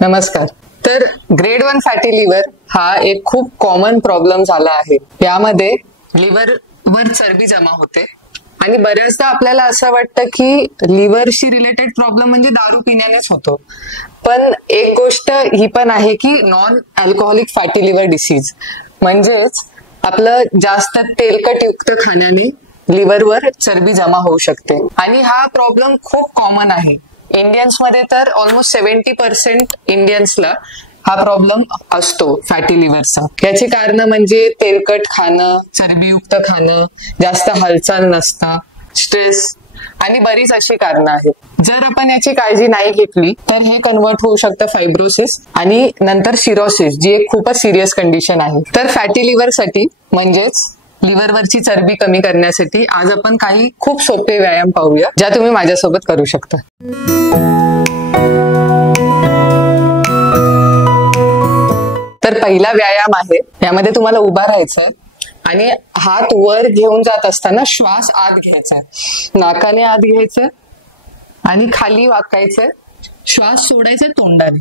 नमस्कार. तर grade 1 fatty liver हा एक खूप कॉमन प्रॉब्लेम झाला आहे. यामध्ये लिव्हरवर चरबी जमा होते आणि बऱ्याचदा आपल्याला असं वाटतं की लिव्हरशी रिलेटेड प्रॉब्लेम म्हणजे दारू पिण्यानेच होतो. पण एक गोष्ट ही पण आहे की non alcoholic fatty liver disease म्हणजेच आपलं जास्त तेलकट युक्त खाण्याने लिव्हरवर चरबी जमा होऊ शकते आणि हा प्रॉब्लेम खूप कॉमन आहे. इंडियन्स मध्ये तर ऑलमोस्ट 70% इंडियन्सला हा प्रॉब्लेम असतो फॅटी लिव्हरचा. याची कारण म्हणजे तेलकट खाणं, चरबीयुक्त खाणं, जास्त हालचाल नसता, स्ट्रेस आणि बरीच अशी कारणं आहेत. जर आपण याची काळजी नाही घेतली तर हे कन्वर्ट होऊ शकतं फायब्रोसिस आणि नंतर सिरोसिस, जी एक खूपच सिरियस कंडिशन आहे. तर फॅटी लिव्हरसाठी म्हणजेच लिव्हरवरची चरबी कमी करण्यासाठी आज आपण काही खूप सोपे व्यायाम पाहूया, ज्या तुम्ही माझ्यासोबत करू शकता. तर पहिला व्यायाम आहे, यामध्ये तुम्हाला उभा राहायचं आणि हात वर घेऊन जात असताना श्वास आत घ्यायचा, नाकाने आत घ्यायचं आणि खाली वाकायचं, श्वास सोडायचा तोंडाने.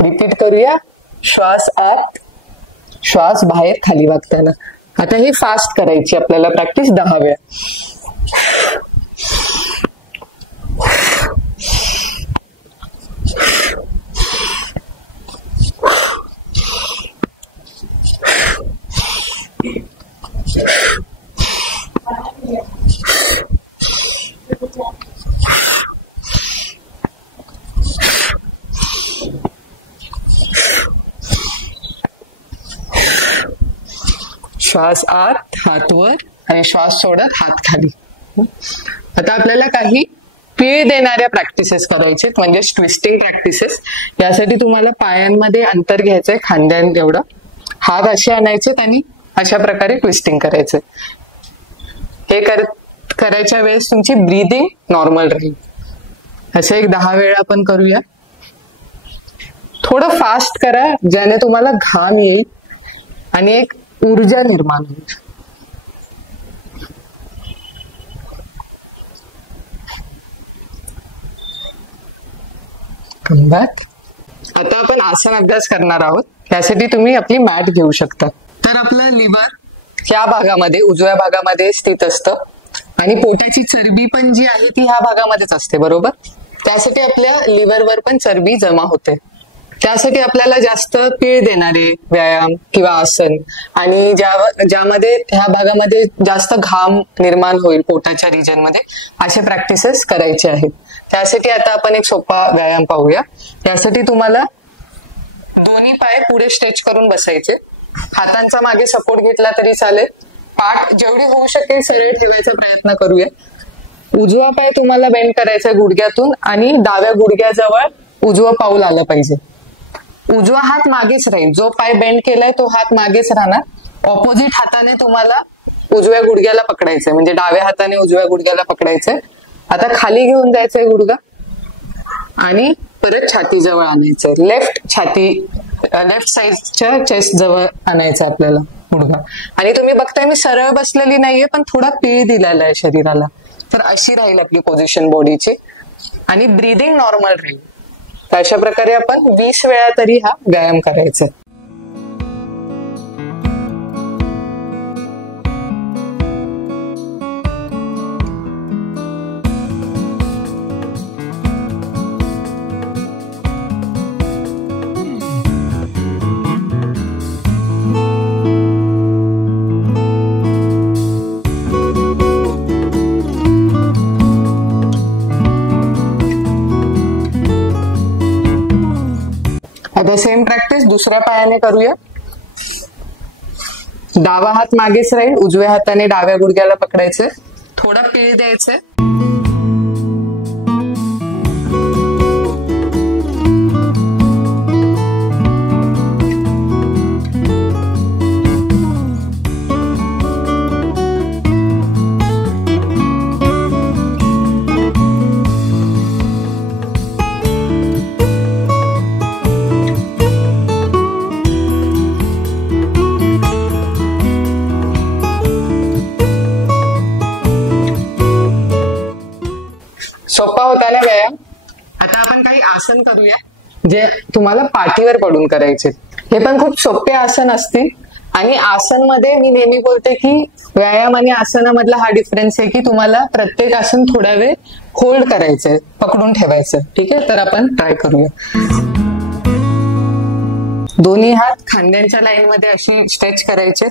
रिपीट करूया. श्वास आत, श्वास बाहेर खाली वाकताना. आता हे फास्ट करायची आपल्याला प्रॅक्टिस 10 वेळा. श्वास आत, हात वर आणि श्वास सोडत हात खाली. आता आपल्याला काही पीळ देणाऱ्या प्रॅक्टिसेस करायचे म्हणजे ट्विस्टिंग प्रॅक्टिसेस. यासाठी तुम्हाला पायांमध्ये अंतर घ्यायचंय खांद्यां एवढं, हात असे आणायचे आणि अशा प्रकारे ट्विस्टिंग करायचे. हे करायच्या वेळेस तुमची ब्रीदिंग नॉर्मल राहील. असे एक 10 वेळा आपण करूया. थोडं फास्ट करा ज्याने तुम्हाला घाम येईल आणि एक ऊर्जा निर्माण होईल. Come back. आता आपण आसन अभ्यास करणार आहोत. त्यासाठी तुम्ही आपली मॅट घेऊ शकता. तर आपलं लिव्हर या भागामध्ये, उजव्या भागामध्ये स्थित असतं आणि पोटाची चरबी पण जी आहे ती ह्या भागामध्येच असते, बरोबर. त्यासाठी आपल्या लिव्हरवर पण चरबी जमा होते. त्यासाठी आपल्याला जास्त पीळ देणारे व्यायाम किंवा आसन आणि ज्यामध्ये ह्या भागामध्ये जास्त घाम निर्माण होईल पोटाच्या रिजन मध्ये, असे प्रॅक्टिसेस करायचे आहेत. त्यासाठी आता आपण एक सोपा व्यायाम पाहूया. त्यासाठी तुम्हाला दोन्ही पाय पुढे स्ट्रेच करून बसायचे. हातांचा मागे सपोर्ट घेतला तरी चालेल. पाठ जेवढी होऊ शकेल सरळ ठेवायचा प्रयत्न करूया. उजवा पाय तुम्हाला बेंड करायचा गुडघ्यातून आणि डाव्या गुडघ्याजवळ उजवं पाऊल आलं पाहिजे. उजवा हात मागेच राहील. जो पाय बेंड केलाय तो हात मागेच राहणार. ऑपोजिट हाताने तुम्हाला उजव्या गुडघ्याला पकडायचंय, म्हणजे डाव्या हाताने उजव्या गुडघ्याला पकडायचंय. आता खाली घेऊन जायचंय गुडघा आणि परत छातीजवळ आणायचंय. लेफ्ट साइडच्या चेस्ट जवळ आणायचं आपल्याला गुडघा. आणि तुम्ही बघताय मी सरळ बसलेली नाहीये, पण थोडा पीळ दिलेला आहे शरीराला. तर अशी राहील आपली पोझिशन बॉडीची आणि ब्रीदिंग नॉर्मल राहील. अशा प्रकारे आपण 20 वेळा तरी हा व्यायाम करायचा. आता सेम प्रॅक्टिस दुसऱ्या पायाने करूया. डावा हात मागेच राहील. उजव्या हाताने डाव्या गुडघ्याला पकडायचे. थोडा पीळ द्यायचे. सोपा होता ना व्यायाम. आता आपण काही आसन करूया. जे तुम्हाला पाठीवर पडून करायचे. हे पण खूप सोपे आसन असतील. आणि आसन मध्ये मी नेहमी बोलते की व्यायाम आणि आसनामधला हा डिफरन्स आहे की तुम्हाला प्रत्येक आसन थोडा वेळ होल्ड करायचंय, पकडून ठेवायचं. ठीक आहे, तर आपण ट्राय करूया. दोन्ही हात खांद्यांच्या लाईन मध्ये अशी स्ट्रेच करायचे,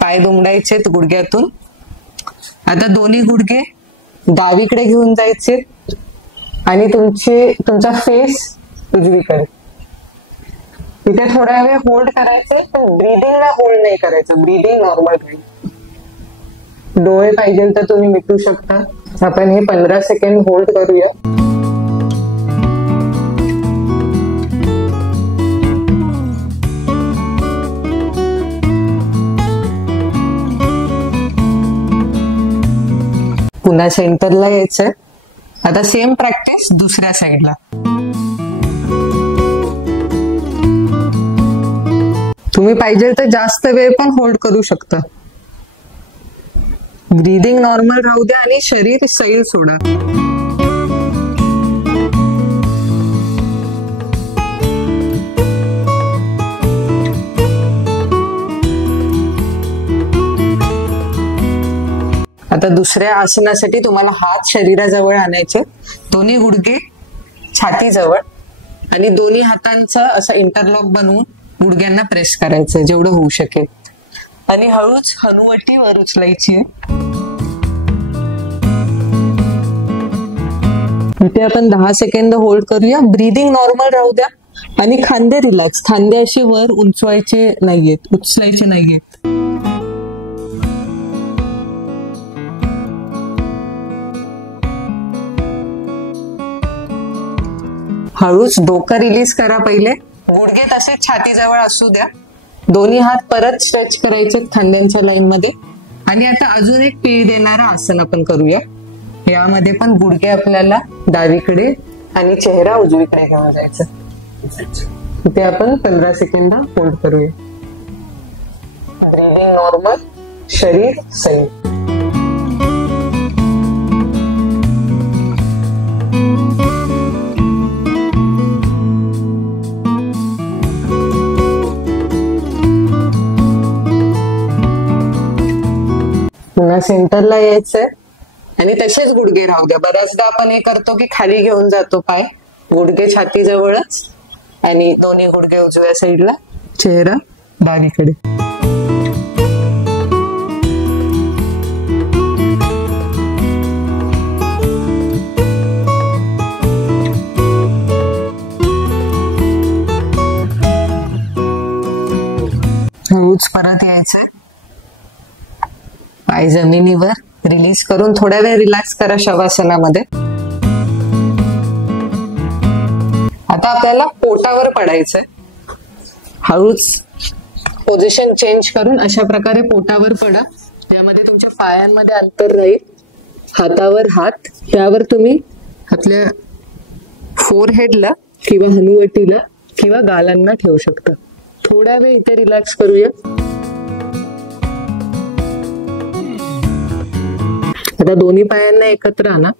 पाय दुमडायचे गुडघ्यातून. आता दोन्ही गुडघे डावीकडे घेऊन जायचे आणि तुमचा फेस उजवीकडे. इथे थोडा वेळ होल्ड करायचे, पण ब्रीदिंगला होल्ड नाही करायचं. ब्रीदिंग नॉर्मल राहील. डोळे पाहिजे तर तुम्ही मिटू शकता. आपण हे 15 सेकंड होल्ड करूया. पुन्हा सेंटरला यायचंय. आता सेम प्रॅक्टिस दुसऱ्या साईडला. तुम्ही पाहिजे तर जास्त वेळ पण होल्ड करू शकता. ब्रीदिंग नॉर्मल राहू द्या आणि शरीर सैल सोडा. आता दुसऱ्या आसनासाठी तुम्हाला हात शरीराजवळ आणायचे, दोन्ही गुडघे छातीजवळ आणि दोन्ही हातांचा असा इंटरलॉक बनवून गुडघ्यांना प्रेस करायचं जेवढं होऊ शकेल. आणि हळूच हनुवटी वर उचलायची आहे. इथे आपण 10 सेकंद होल्ड करूया. ब्रीदिंग नॉर्मल राहू द्या आणि खांदे रिलॅक्स. खांदे असे वर उंचवायचे नाहीयेत, उचलायचे नाहीयेत. हळूच डोकं रिलीज करा. पहिले गुडघे तसेच छातीजवळ असू द्या. दोन्ही हात परत स्ट्रेच करायचे खांद्यांच्या लाईन मध्ये. आणि आता अजून एक पीळ देणारा आसन आपण करूया. यामध्ये पण गुडघे आपल्याला डावीकडे आणि चेहरा उजवीकडे घेऊन जायचं. इथे आपण 15 सेकंद होल्ड करूया. ब्रीदिंग नॉर्मल, शरीर सैल. पुन्हा सेंटरला यायचंय आणि तसेच गुडघे राहू द्या. बऱ्याचदा आपण हे करतो की खाली घेऊन जातो पाय, गुडघे छाती जवळच आणि दोन्ही गुडघे उजव्या साईडला, चेहरा डावीकडे. हळूच परत यायचंय. पाय जमिनीवर रिलीज करून थोड्या वेळ रिलॅक्स करा शवासनामध्ये. आता आपल्याला पोटावर पडायचंय. हळूच पोझिशन चेंज करून अशा प्रकारे पोटावर पडा. त्यामध्ये तुमच्या पायांमध्ये अंतर राहील. हातावर हात, त्यावर तुम्ही आपल्या फोरहेडला किंवा हनुवटीला किंवा गालांना ठेवू शकता. थोड्या वेळ इथे रिलॅक्स करूया. आता दोन्ही पायांना एकत्र आणा.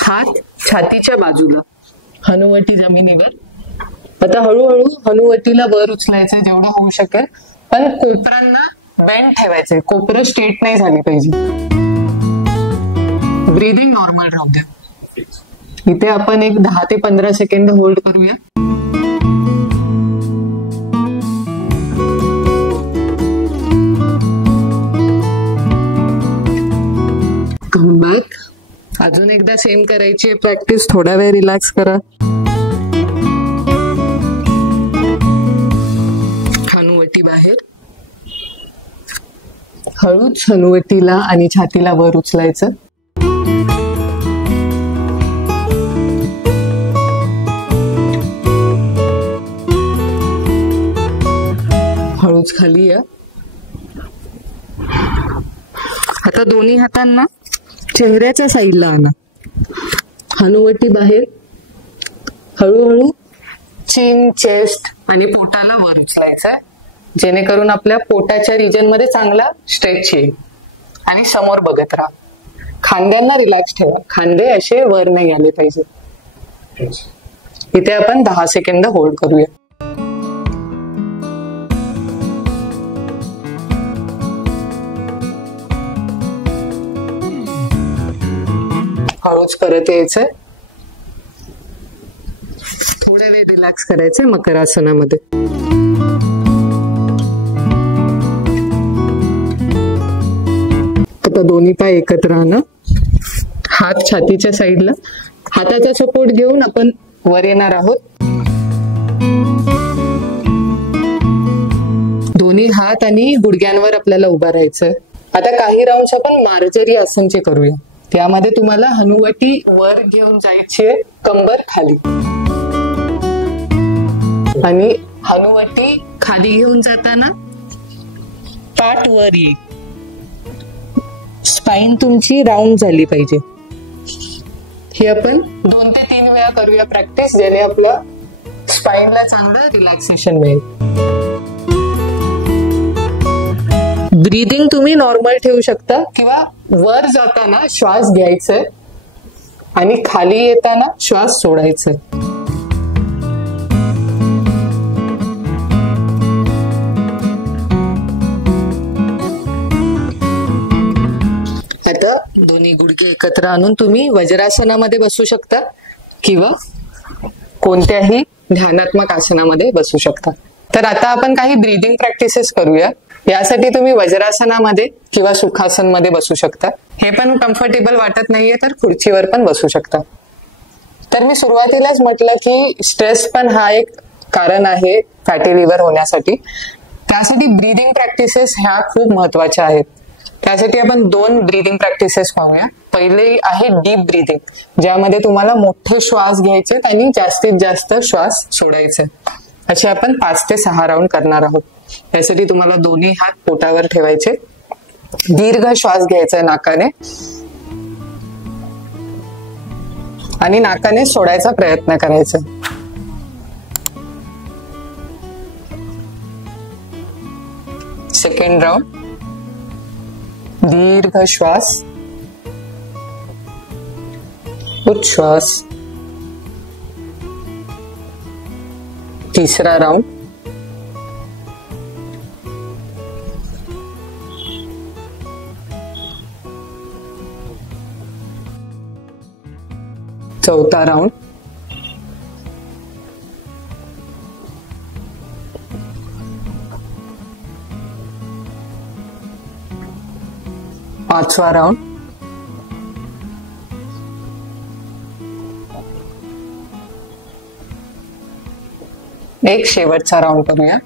हात छातीच्या बाजूला, हनुवटी जमिनीवर. आता हळूहळू हनुवटीला वर उचलायचं जेवढं होऊ शकेल, पण कोपरांना बेंड ठेवायचंय. कोपरं स्ट्रेट नाही झाली पाहिजे. ब्रीदिंग नॉर्मल राहू द्या. इथे आपण एक 10 ते 15 सेकंद होल्ड करूया. Come back. अजून एकदा सेम करायची प्रॅक्टिस. थोडा वेळ रिलॅक्स करा. हनुवटी बाहेर. हळूच हनुवटीला आणि छातीला वर उचलायचं. हळूच खाली या. आता दोन्ही हातांना चेहऱ्याच्या साईडला आणा. हनुवटी बाहेर. हळूहळू चिन, चेस्ट आणि पोटाला वर उचलायचंय, जेणेकरून आपल्या पोटाच्या रिजन मध्ये चांगला स्ट्रेच येईल. आणि समोर बघत राहा. खांद्यांना रिलॅक्स ठेवा. खांदे असे वर नाही आले पाहिजे. इथे आपण 10 सेकंद होल्ड करूया. हळूच परत यायचंय. थोडा वेळ रिलॅक्स करायचंय मकरासनामध्ये. आता दोन्ही पाय एकत्र आणा. हात छातीच्या साईडला. हाताचा सपोर्ट घेऊन आपण वर येणार आहोत. दोन्ही हात आणि गुडघ्यांवर आपल्याला उभा राहायचंय. आता काही राऊंड आपण मार्जरी आसनचे करूया. त्यामध्ये तुम्हाला हनुवटी वर घेऊन जायची आहे, कंबर खाली, आणि हनुवटी खाली घेऊन जाताना पाठ वर येईल. स्पाइन तुमची राऊंड झाली पाहिजे. हे आपण 2 ते 3 वेळा करूया प्रॅक्टिस, ज्याने आपल्या स्पाइनला चांगलं रिलॅक्सेशन मिळेल. ब्रीदिंग तुम्ही नॉर्मल ठेवू शकता किंवा वर जाताना श्वास घ्यायचाय आणि खाली येताना श्वास सोडायचाय. आता दोन्ही गुडघे एकत्र आणून तुम्ही वज्रासनामध्ये बसू शकता किंवा कोणत्याही ध्यानात्मक आसनामध्ये बसू शकता. तर आता आपण काही ब्रीदिंग प्रॅक्टिसेस करूया. यासाठी तुम्ही वज्रासनामध्ये किंवा सुखासन मध्ये बसू शकता. हे पण कम्फर्टेबल वाटत नाहीये तर खुर्चीवर पण बसू शकता. तर मी सुरुवातीलाच म्हटलं की स्ट्रेस पण हा एक कारण आहे फॅटी लिव्हर होण्यासाठी. त्यासाठी ब्रीदिंग प्रॅक्टिसेस ह्या खूप महत्वाच्या आहेत. त्यासाठी आपण 2 ब्रीदिंग प्रॅक्टिसेस पाहूया. पहिले आहे डीप ब्रीदिंग, ज्यामध्ये तुम्हाला मोठे श्वास घ्यायचे आणि जास्तीत जास्त श्वास सोडायचे. असे आपण 5 ते 6 राऊंड करणार आहोत. यासाठी तुम्हाला दोन्ही हात पोटावर ठेवायचे. दीर्घ श्वास घ्यायचा नाकाने आणि नाकाने सोडायचा प्रयत्न करायचा. Second round. दीर्घ श्वास, उच्छ्वास. तिसरा राऊंड. चौथा राऊंड. पाचवा राऊंड. एक शेवटचा राऊंड करूया.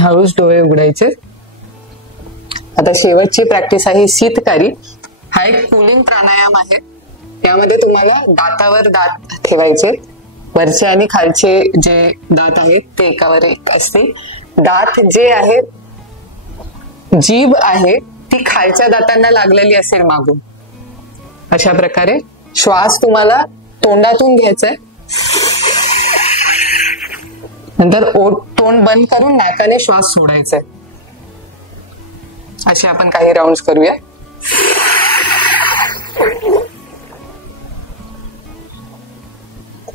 हळूच डोळे उघडायचे. आता शेवटची प्रॅक्टिस आहे शीतकारी. हा एक कूलिंग प्राणायाम आहे. त्यामध्ये तुम्हाला दातावर दात ठेवायचे. वरचे आणि खालचे जे दात आहेत ते एकावर एक असतील. दात जे आहेत, जीभ आहे ती खालच्या दातांना लागलेली असेल मागून. अशा प्रकारे श्वास तुम्हाला तोंडातून घ्यायचाय. नंतर तोंड बंद करून नाकाने श्वास सोडायचा. असे आपण काही राऊंड करूया.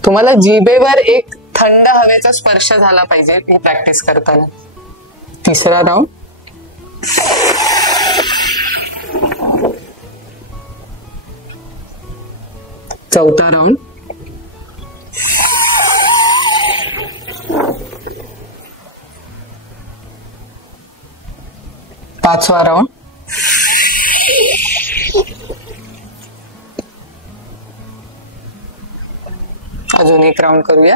तुम्हाला जिभेवर एक थंड हवेचा स्पर्श झाला पाहिजे ही प्रॅक्टिस करताना. तिसरा राऊंड. चौथा राऊंड. पाचवा राऊंड. अजून एक राऊंड करूया.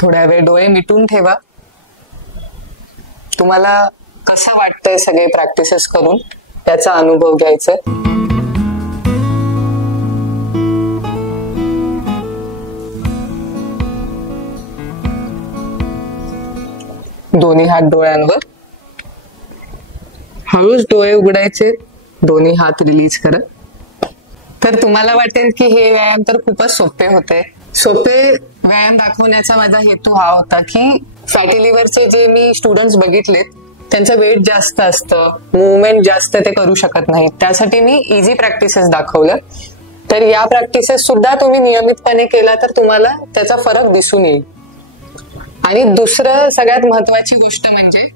थोड्या वेळ डोळे मिटून ठेवा. तुम्हाला कसं वाटतंय सगळे प्रॅक्टिसेस करून त्याचा अनुभव घ्यायचा. दोन्ही हात डोळ्यांवर. हळूच डोळे उघडायचे. दोन्ही हात रिलीज करा. तर तुम्हाला वाटेल की हे व्यायाम तर खूपच सोपे होते. सोपे व्यायाम दाखवण्याचा माझा हेतू हा होता की फॅटी लिव्हरचे जे मी स्टुडंट्स बघितलेत त्यांचं वेट जास्त असतं, मुवमेंट जास्त ते करू शकत नाहीत, त्यासाठी मी इझी प्रॅक्टिसेस दाखवलं. तर या प्रॅक्टिसेस सुद्धा तुम्ही नियमितपणे केला तर तुम्हाला त्याचा फरक दिसून येईल. आणि दुसरं सगळ्यात महत्वाची गोष्ट म्हणजे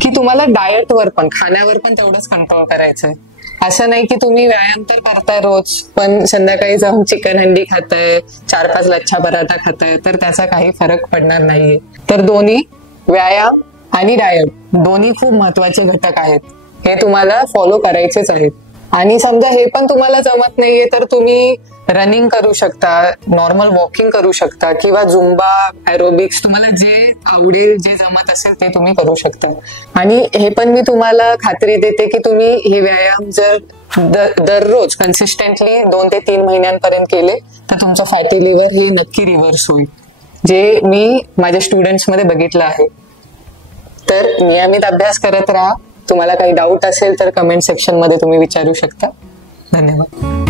की तुम्हाला डाएटवर पण, खाण्यावर पण तेवढंच कंट्रोल करायचंय. असं नाही की तुम्ही व्यायाम तर करताय रोज पण संध्याकाळी जाऊन चिकन हंडी खाताय, 4-5 लच्छा पराठा खाताय, तर त्याचा काही फरक पडणार नाहीये. तर दोन्ही व्यायाम आणि डाएट दोन्ही खूप महत्वाचे घटक आहेत, हे तुम्हाला फॉलो करायचेच आहेत. आणि समजा हे पण तुम्हाला जमत नाहीये तर तुम्ही रनिंग करू शकता, नॉर्मल वॉकिंग करू शकता किंवा झुंबा, एरोबिक्स, तुम्हाला जे आवडेल, जे जमत असेल ते तुम्ही करू शकता. आणि हे पण मी तुम्हाला खात्री देते की तुम्ही हे व्यायाम जर दररोज कन्सिस्टंटली 2 ते 3 महिन्यांपर्यंत केले तर तुमचं फॅटी लिव्हर हे नक्की रिव्हर्स होईल, जे मी माझ्या स्टुडंट्स मध्ये बघितलं आहे. तर नियमित अभ्यास करत राहा. तुम्हाला काही डाऊट असेल तर कमेंट सेक्शन मध्ये तुम्ही विचारू शकता. धन्यवाद.